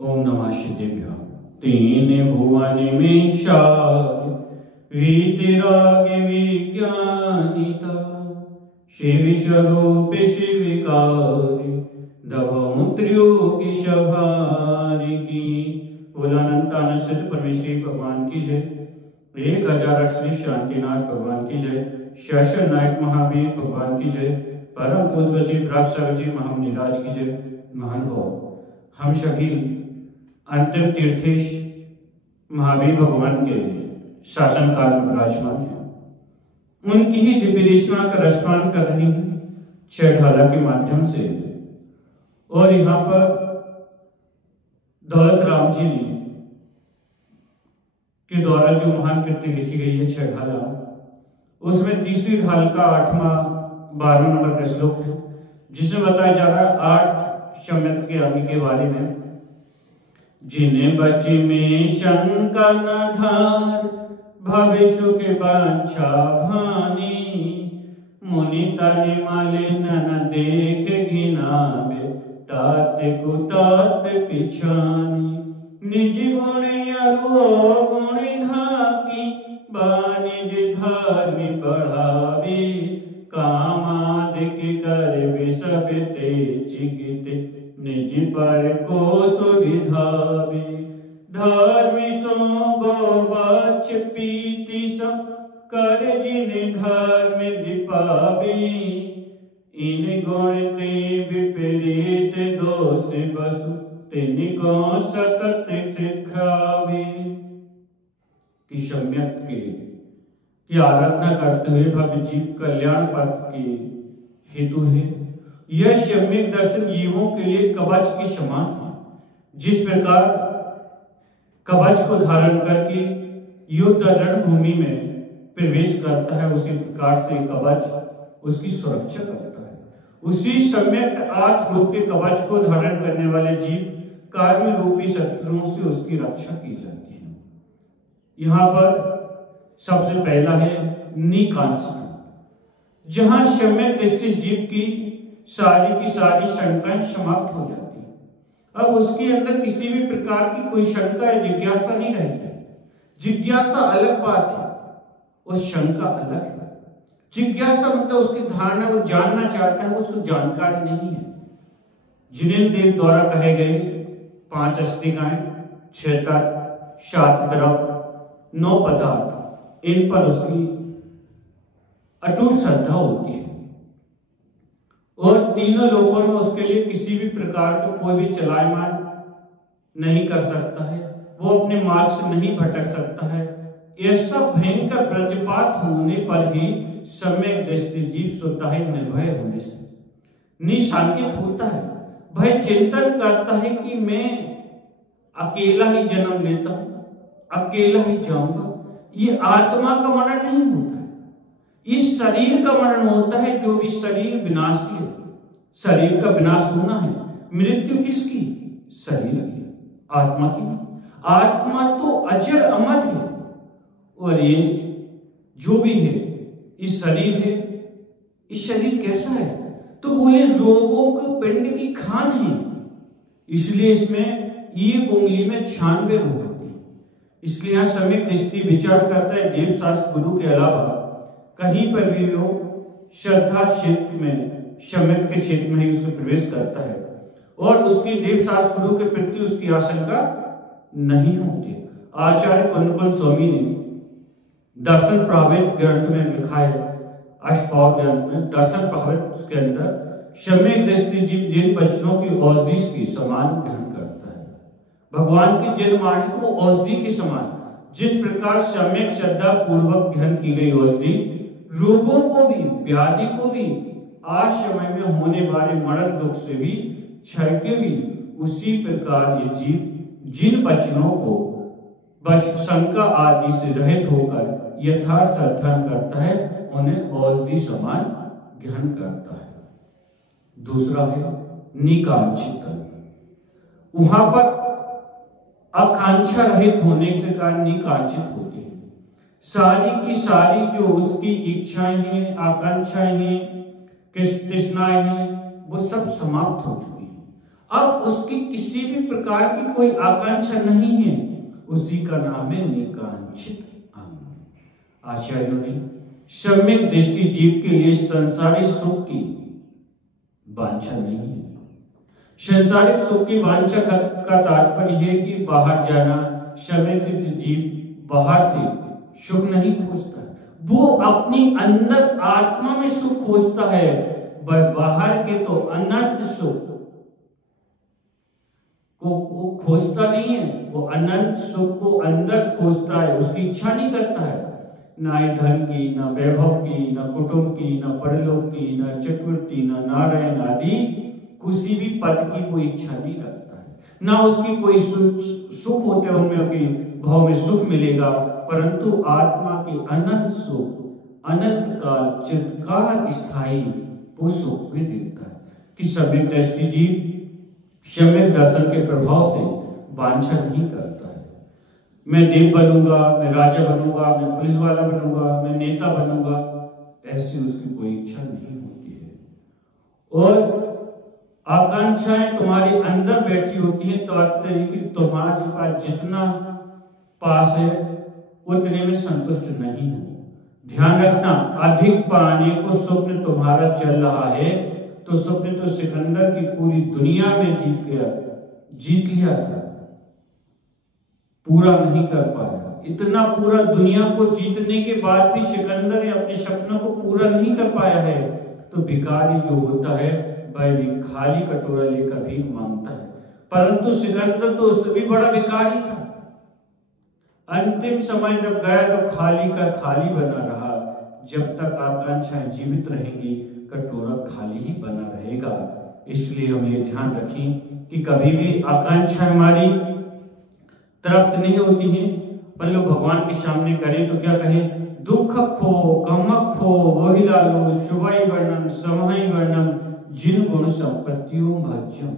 ओम नमः शिवेभ्यः। तीन भुवन में शार वीतराग विज्ञानिता, शिव स्वरूप शिविकारी दवों त्रियोगी शभार की। भोलानंद सिद्ध परमेश्वरी भगवान की जय। 1000 श्री शांतिनाथ भगवान की जय। शासन नायक महावीर भगवान की जय। परम पूज्य जी भ्राग जी महामुनिराज की जय। महानुभाव, हम सभी अंतिम तीर्थेश महावीर भगवान के शासन काल में विराजमान है। उनकी ही दिव्य रीश्मा का रसपान कर रही हैं छेड़हाला के माध्यम से। और यहाँ पर दौलत राम जी ने के द्वारा जो महान कृति लिखी गई है छेड़हाला, उसमें तीसरी ढाल का 8वां 12वां नंबर का श्लोक है, जिसमें बताया जा रहा है 8 सम्यक के आगे के बारे में। जिन्हें बच में शंका न धार, भविष्य के बाछा भानी, मुनि तने माले न देख घिनावे, तात कुतात पिछानी। निज गुण अरु गुण ढाकी, बानिज धर्म बढ़ावे, कामादिक कर सब तेज गिते, निज पर को सुविधावे। धर्म सो गो बच पीति सब, कर जिन धर्म दीपावे, इन गुण ते विपरीत दोष बसु, तिनको सतत सिखावे। कि सम्यक की आराधना करते हुए भव्य जीव कल्याण पथ के हेतु है। यह सम्यक दर्शन जीवों के लिए कवच के समान है। जिस प्रकार कवच को धारण करके युद्ध रणभूमि में प्रवेश करता है, उसी प्रकार से कवच उसकी सुरक्षा करता है। उसी सम्यक आठ रूप के कवच को धारण करने वाले जीव कर्म रूपी शत्रुओं से उसकी रक्षा की जाती है। यहाँ पर सबसे पहला है निकांक्षित, जहां सम्यक दृष्टि जीव की सारी शंकाएं समाप्त हो जाती है। अब उसके अंदर किसी भी प्रकार की कोई शंका या जिज्ञासा नहीं रहती। जिज्ञासा अलग बात है और शंका अलग है। जिज्ञासा मतलब उसकी धारणा, वो जानना चाहता है, उसको जानकारी नहीं है। जिनेन्द्र देव द्वारा कहे गए 5 अस्तिकाएं, 6 तत्व, 7 द्रव, 9 पदार्थ, इन पर उसकी अटूट श्रद्धा होती है। और तीनों लोगों में उसके लिए किसी भी प्रकार का कोई भी चलायमान नहीं कर सकता है, वो अपने मार्ग से नहीं भटक सकता है। ऐसा भयंकर वज्रपात होने पर भी सम्यक दृष्टि जीव सोता है निर्भय होने से, निशांकित होता है। भय चिंतन करता है कि मैं अकेला ही जन्म लेता हूं, अकेला ही जाऊंगा। ये आत्मा का मरण नहीं होता है, इस शरीर का मरण होता है। जो भी शरीर विनाशी है, शरीर का विनाश होना है। मृत्यु किसकी? शरीर की, आत्मा की नहीं। आत्मा तो अजर अमर है। और ये जो भी है, इस शरीर है, इस शरीर कैसा है? तो बोले रोगों के पिंड की खान है। इसलिए इसमें एक उंगली में 96 रोग होते हैं। इसलिए यहाँ सम्यक दृष्टि विचार करता है। देव शास्त्र गुरु के अलावा कहीं पर भी वो श्रद्धा क्षेत्र में, सम्यक के क्षेत्र में ही उसमें प्रवेश करता है और उसकी देव शास्त्र गुरु के प्रति उसकी आशंका नहीं होती। आचार्य कुंदकुल स्वामी ने दर्शन प्रभावित ग्रंथ में लिखा है, अष्टपाद ग्रंथ में दर्शन प्रभावित के अंदर सम्यक दृष्टि जीव जिन वचनों की औषधि के समान ग्रहण करता है। भगवान की जनवाणी को औषधि के समान, जिस प्रकार सम्यक श्रद्धा पूर्वक ग्रहण की गई औषधि रोगों को भी, व्याधि को भी, आज समय में होने वाले मरण दुख से भी, क्षय के भी, उसी प्रकार ये जीव जिन वचनों को बस शंका आदि से रहित होकर यथार्थ श्रद्धान करता है, उन्हें औषधि समान ग्रहण करता है। दूसरा है निकांक्षित। वहां पर आकांक्षा रहित होने के कारण निकांक्षित होते हैं। सारी की सारी जो उसकी इच्छाएं हैं, आकांक्षाएं हैं, तृष्णाएं हैं, वो सब समाप्त हो चुकी हैं। अब उसकी किसी भी प्रकार की कोई आकांक्षा नहीं है, उसी का नाम है निकांक्षित अंग। आचार्यों ने सम्यक दृष्टि जीव के लिए संसारिक सुख की वांछा नहीं है। संसारिक सुख की वांछा का तात्पर्य है कि बाहर जाना। सम्यक जीव बाहर से सुख नहीं खोजता, वो अपनी अंदर आत्मा में सुख खोजता है। वह बाहर के तो अनंत सुख को खोजता नहीं है, वो अनंत सुख को अंदर खोजता है, उसकी इच्छा नहीं करता है। ना धन की, ना वैभव की, ना कुटुंब की, ना परलोक की, ना चक्रवर्ती, ना नारायण आदि किसी भी पद की कोई इच्छा नहीं रखता है, ना उसकी कोई सुख होते उनमें कि भाव में सुख मिलेगा, परंतु आत्मा के अनंत सुख, अनंत काल चिरकाल स्थायी वो सुख में देखता है। कि सम्यक दृष्टि जीव सम्यक दर्शन के प्रभाव से वांछा नहीं करता है। मैं देव बनूंगा, मैं राजा बनूंगा, मैं पुलिस वाला बनूंगा, मैं नेता बनूंगा, ऐसी उसकी कोई इच्छा नहीं होती है। और आकांक्षाएं तुम्हारे अंदर बैठी होती हैं, तो कि तुम्हारे पास जितना पास है उतने में संतुष्ट नहीं हो। ध्यान रखना, अधिक पाने को स्वप्न तुम्हारा चल रहा है, तो स्वप्न तो सिकंदर की पूरी दुनिया में जीत लिया था, पूरा नहीं कर पाया। इतना पूरा दुनिया को जीतने के बाद भी सिकंदर ने अपने सपनों को पूरा नहीं कर पाया है। तो भिखारी जो होता है वह भी खाली कटोरा लेकर भीख मांगता है, परंतु सिकंदर तो उससे भी बड़ा भिखारी था। अंतिम समय जब गया तो खाली का खाली बना रहा। जब तक आकांक्षाएं जीवित रहेंगी, कटोरा खाली ही बना रहेगा। इसलिए हमें ध्यान रखें कि कभी भी आकांक्षा हमारी तृप्त नहीं होती है। अपन लोग भगवान के सामने करें तो क्या कहें? दुख खो गमक खो वही लालो शुभाई वर्णन समहाई वर्णन जिन गुण संपत्तियों भज्यम।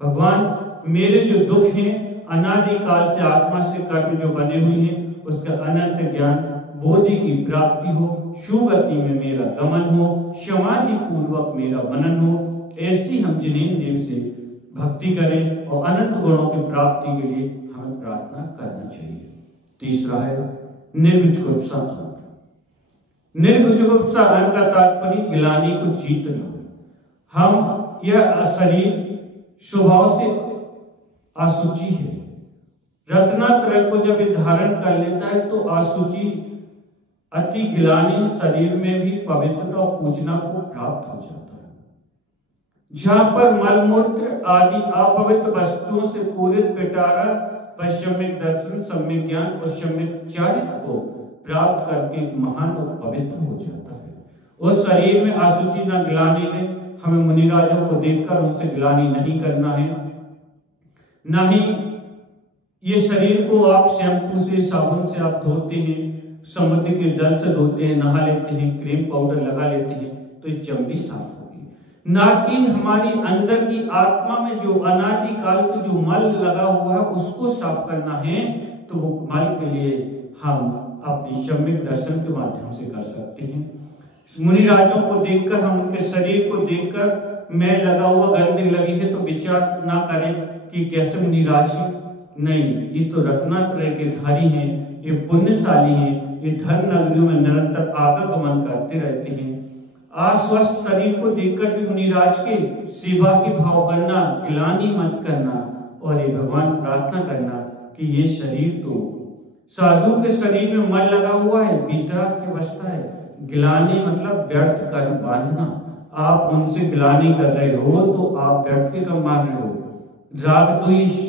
भगवान मेरे जो दुख हैं अनादि काल से आत्मा से कर्म जो बने हुए हैं उसका अनंत ज्ञान बोधि की प्राप्ति हो, सुगति में मेरा गमन हो, समाधि पूर्वक मेरा मनन हो। ऐसी हम जिनेन्द्र देव से भक्ति करें और अनंत गुणों की प्राप्ति के लिए हमें प्रार्थना करना चाहिए। तीसरा है निर्विचिकित्सा अंग। निर्विचिकित्सा अंग का तात्पर्य गिलानी को जीतना। हम यह शरीर स्वभाव से असुचि है। रत्नात्रय को जब धारण कर लेता है तो असुचि अति गिलानी शरीर में भी पवित्रता और पूजना को प्राप्त हो जाता है। जहां पर मलमूत्र आदि अपवित्र वस्तुओं से पूरित पिटारा व सम्यक दर्शन, सम्यक ज्ञान और सम्यक चारित्र को प्राप्त करके महान और पवित्र हो जाता है। उस शरीर में असुचि न गिलानी में हमें मुनिराजों को देखकर उनसे गिलानी नहीं करना है। न ही ये शरीर को आप शैम्पू से साबुन से आप धोते हैं, समुद्र के जल से धोते हैं, नहा लेते हैं, क्रीम पाउडर लगा लेते हैं तो ये चमड़ी साफ होगी। ना कि हमारी अंदर की आत्मा में जो अनादि काल की जो मल लगा हुआ है उसको साफ करना है। तो वो मल के लिए हम अपनी सम्यक दर्शन के माध्यम से कर सकते हैं। मुनिराजों को देखकर, हम उनके शरीर को देखकर मैल लगा हुआ गंदगी लगी है तो विचार ना करें कि कैसे मुनिराज है। नहीं, ये तो रत्नात्रय के धारी हैं, ये पुण्यशाली हैं, ये धर्म नगरियों में निरंतर आवागमन करते रहते हैं। अस्वस्थ शरीर को देखकर भी मुनिराज के सेवा के भाव करना, गिलानी मत करना और ये भगवान प्रार्थना करना कि ये शरीर तो साधु के शरीर में मल लगा हुआ है, वीतराग की अवस्था है। गिलानी मतलब व्यर्थ कर्म बांधना। आप उनसे गिलानी कर रहे हो तो आप व्यर्थ के कर्म मान रहे हो। राग द्वेष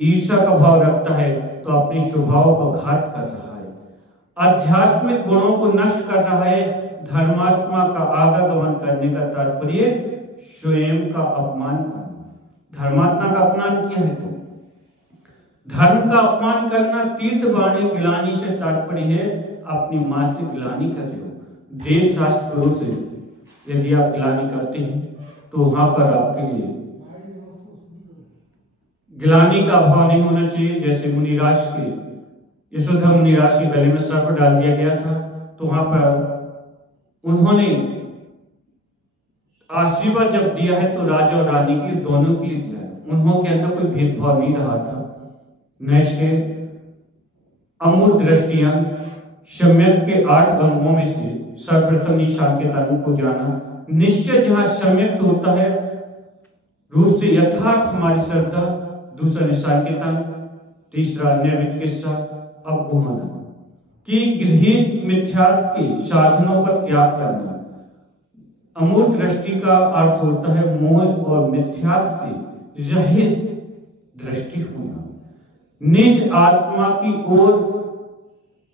ईर्ष्या का भाव रखता है तो अपने स्वभाव का घात कर रहा है। आध्यात्मिक गुणों को नष्ट कर रहा है। धर्मात्मा का आवागमन करने का तात्पर्य स्वयं का अपमान करना। धर्मात्मा का अपमान किया है तो धर्म का अपमान करना। तीर्थ वाणी गिलानी से तात्पर्य है अपनी मां से गिलानी कर रहे हो। देव शास्त्र गुरु से यदि आप गिलानी करते हैं तो वहां पर आपके लिए गिलानी का अभाव नहीं होना चाहिए। जैसे मुनिराज के यशोधर मुनिराज के गले में सर्प डाल दिया गया था तो वहां पर उन्होंने आशीर्वाद जब दिया है तो राजा और रानी के लिए, दोनों के लिए दिया है। उन्हों के अंदर कोई भेदभाव नहीं रहा था। नैश के अमूर्त दृष्टियां सम्यक के 8 अंगों में से सर्वप्रथम निशान के अंग को जाना। निश्चय जहां सम्यक होता है रूप से यथार्थ हमारी श्रद्धा, दूसरा निशान के तंग, तीसरा निर्मित किस्सा, अब गुहन कि गृहीत मिथ्यात्व के साधनों का त्याग करना। अमूर्त दृष्टि का अर्थ होता है मोह और मिथ्यात्व से रहित दृष्टि होना, निज आत्मा की ओर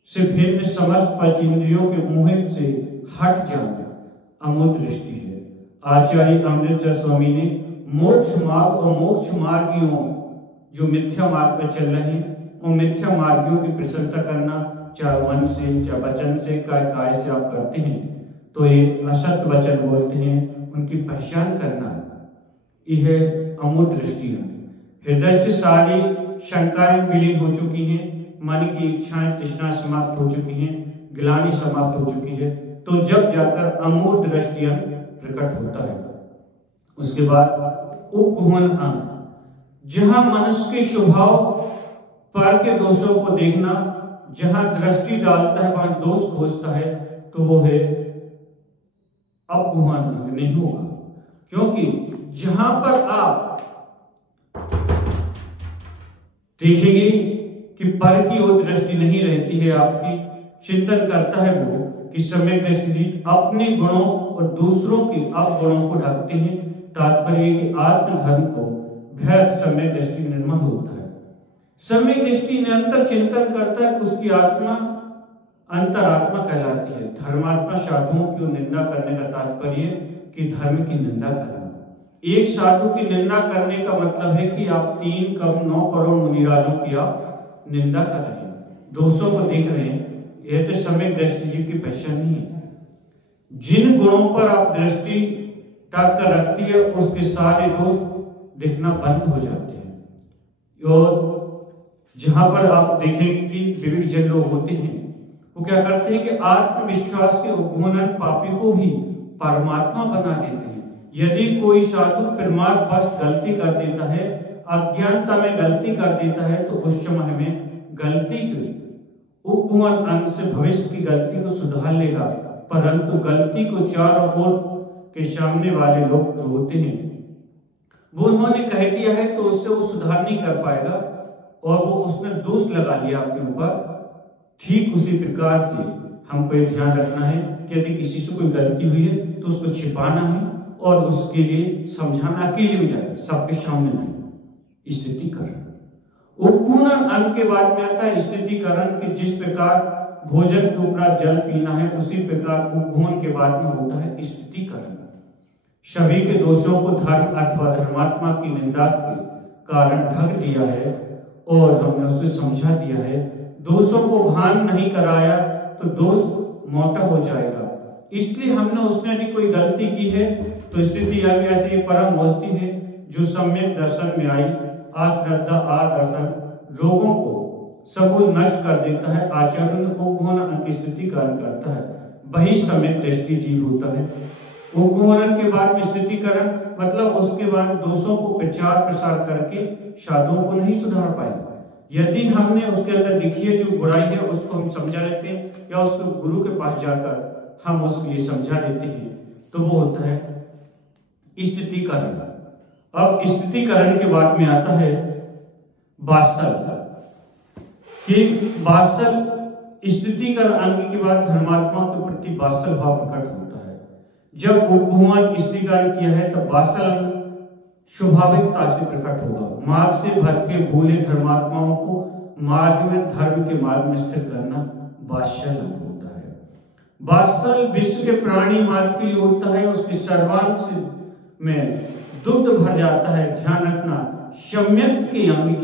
से भिन्न समस्त पंचेंद्रियों के मोह से हट जाना अमूर्त दृष्टि है। आचार्य अमृतसर स्वामी ने मोक्ष मार्ग और मोक्ष मार्गियों जो मिथ्या मार्ग पर चल रहे हैं उन मिथ्या मार्गियों की प्रशंसा करना, चाहे मन से चाहे वचन से काय से आप करते हैं तो ये असत्य वचन बोलते हैं, उनकी पहचान करना, यह अमूर्त दृष्टि है। हृदय से सारी शंकाएं विलीन हो चुकी हैं, मन की इच्छाएं तृष्णा समाप्त हो चुकी हैं, ग्लानि समाप्त हो चुकी है, तो जब जाकर अमूर्त दृष्टियां प्रकट होता है। उसके बाद उपगुहन अंग, जहां मनुष्य के स्वभाव पर के दोषों को देखना, जहां दृष्टि डालता है वहां दोष खोजता है, तो वो है अपगुहन अंग नहीं होगा। क्योंकि जहां पर आप देखेंगे कि पर की ओर दृष्टि नहीं रहती है, आपकी चिंतन करता है वो कि समय दृष्टि अपने गुणों और दूसरों के अवगुणों को ढकते हैं। तात्पर्य कि आत्मधर्म को व्यर्थ समय दृष्टि निर्मल होता है। समय दृष्टि निरंतर चिंतन करता है कि उसकी आत्मा अंतरात्मा कहलाती है। धर्मात्मा साधुओं की निंदा करने का तात्पर्य कि धर्म की निंदा करना। एक साधु की निंदा करने का मतलब है कि आप 3 करोड़ 9 करोड़ मुनिराजों की आप निंदा कर रहे हैं, दोषों को देख रहे हैं, यह तो समय दृष्टि जीव की पहचान नहीं है। जिन गुणों पर आप दृष्टि टाक कर रखती है उसके सारे दोष दिखना बंद हो जाते हैं। और जहां पर आप देखेंगे कि विवेक जन लोग होते हैं वो क्या करते हैं कि आत्मविश्वास के उपगुणन पापी को भी परमात्मा बना देते हैं। यदि कोई साधु प्रमादवश गलती कर देता है, अज्ञानता में गलती कर देता है, तो उस समय हमें गलती के उपगुहन अंग से भविष्य की गलती को सुधार लेगा। परंतु गलती को चारों ओर के सामने वाले लोग जो होते हैं वो उन्होंने कह दिया है तो उससे वो सुधार नहीं कर पाएगा और वो उसने दोष लगा लिया अपने ऊपर। ठीक उसी प्रकार से हमको ये ध्यान रखना है कि यदि किसी से कोई गलती हुई है तो उसको छिपाना है और उसके लिए समझाना, अकेले में जाकर, सबके सामने नहीं। स्थितिकरण उपगुहन अंग के बाद में आता है स्थितिकरण कि जिस प्रकार भोजन के ऊपर जल पीना है उसी प्रकार उपगुहन के बाद में होता है स्थितिकरण। सभी के दोषों को धर्म अथवा धर्मात्मा की निंदा के कारण ढक दिया है और हमने उसे समझा दिया है। दोषों को भान नहीं कराया तो दोष मोटा हो जाएगा। इसलिए हमने उसने यदि कोई गलती की है तो स्थिति ऐसी परम होती है जो सम्यक दर्शन में आई, आश्रद्धा आदर्शन रोगों को सबूत नष्ट कर देता है। आचरण उपगुहन की स्थिति कारण करता है, वही सम्यक दृष्टि जीव होता है। उपगुहन के बाद में स्थितिकरण मतलब उसके बाद दोषों को प्रचार प्रसार करके साधुओं को नहीं सुधार पाएगा। यदि हमने उसके अंदर दिखी है जो बुराई है उसको हम समझा लेते हैं या उसको गुरु के पास जाकर हम उसके लिए समझा लेते हैं तो वो होता है स्थितिकरण। अब स्थितिकरण के बाद में आता है वात्सल कि वात्सल स्थितिकरण अंग के बाद धर्मात्मा के प्रति वात्सल भाव प्रकट होता है। जब उपगुहन स्थितिकरण किया है तब वात्सल अंग स्वाभाविकता से प्रकट होगा। मार्ग से भटके भूले धर्मात्माओं को मार्ग में धर्म के मार्ग में स्थिर करना वात्सल होता है। वात्सल विश्व के प्राणी मार्ग के लिए होता है, उसके सर्वांग में दुग्ध भर जाता है। ध्यान रखना सम्यक के अंग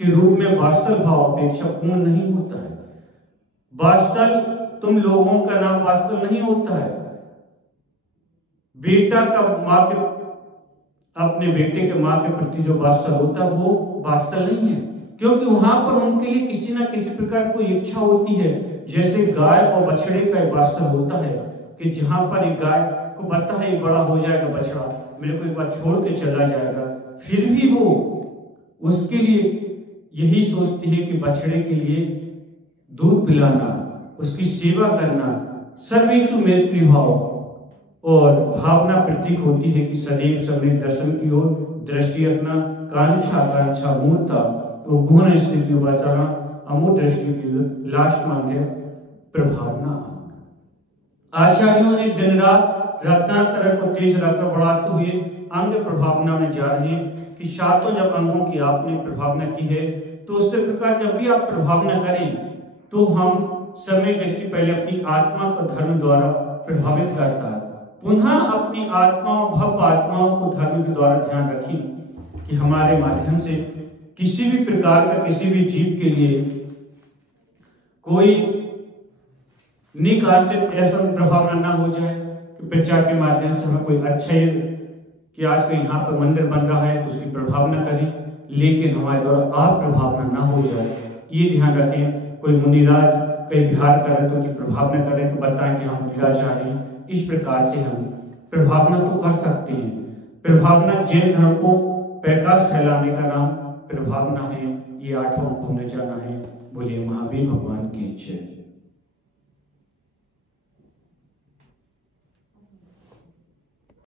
के रूप में वात्सल भाव अपेक्षा पूर्ण नहीं होता है। वात्सल तुम लोगों का नाम वात्सल नहीं होता है। बेटा का माँ के अपने बेटे के माँ के प्रति जो वात्सल होता है वो वात्सल नहीं है, क्योंकि वहां पर उनके लिए किसी ना किसी प्रकार कोई इच्छा होती है। जैसे गाय और बछड़े का वात्सल होता है कि जहां पर एक गाय को पता है बड़ा हो जाएगा बछड़ा, मेरे को एक बार छोड़ के चला जाएगा, फिर भी वो उसके लिए यही सोचती है कि बछड़े के लिए दूध पिलाना, उसकी सेवा करना सर्वेषु मैत्री भाव और भावना प्रतीक होती है कि सदैव सबने दर्शन की ओर दृष्टि रखना, कांक्षा मूर्ता वो गुण स्थिति बचाना, अमूर्त दृष्टि की लास्ट मांग है प्रभावना। आचार्यों ने दिन रात रत्नाकर को तेज रखकर बढ़ाते हुए अंग प्रभावना में जा रहे हैं कि सातों जब अंगों की आपने प्रभावना की है तो उससे प्रकार जब भी आप प्रभावना करें तो हम समय दृष्टि पहले अपनी आत्मा को धर्म द्वारा प्रभावित करता है, पुनः अपनी आत्माओं भव आत्माओं को धर्म के द्वारा ध्यान रखिए कि हमारे माध्यम से किसी भी प्रकार का किसी भी जीव के लिए कोई निकांक्षित ऐसा प्रभावना ना हो जाए कि प्रचार के माध्यम से हमें कोई अच्छा कि आज का यहाँ पर मंदिर बन रहा है तो उसकी प्रभावना करें, लेकिन हमारे द्वारा आप प्रभावना ना हो जाए, ये ध्यान रखें। कोई मुनिराज कहीं विहार करें तो उनकी प्रभावना करें तो बताएं कि हम मुनिराज आ रहे हैं। इस प्रकार से हम प्रभावना तो कर सकते हैं। प्रभावना जैन धर्म को प्रकाश फैलाने का नाम प्रभावना है। ये 8वां घूमने जाना है। बोलिए महावीर भगवान की जय।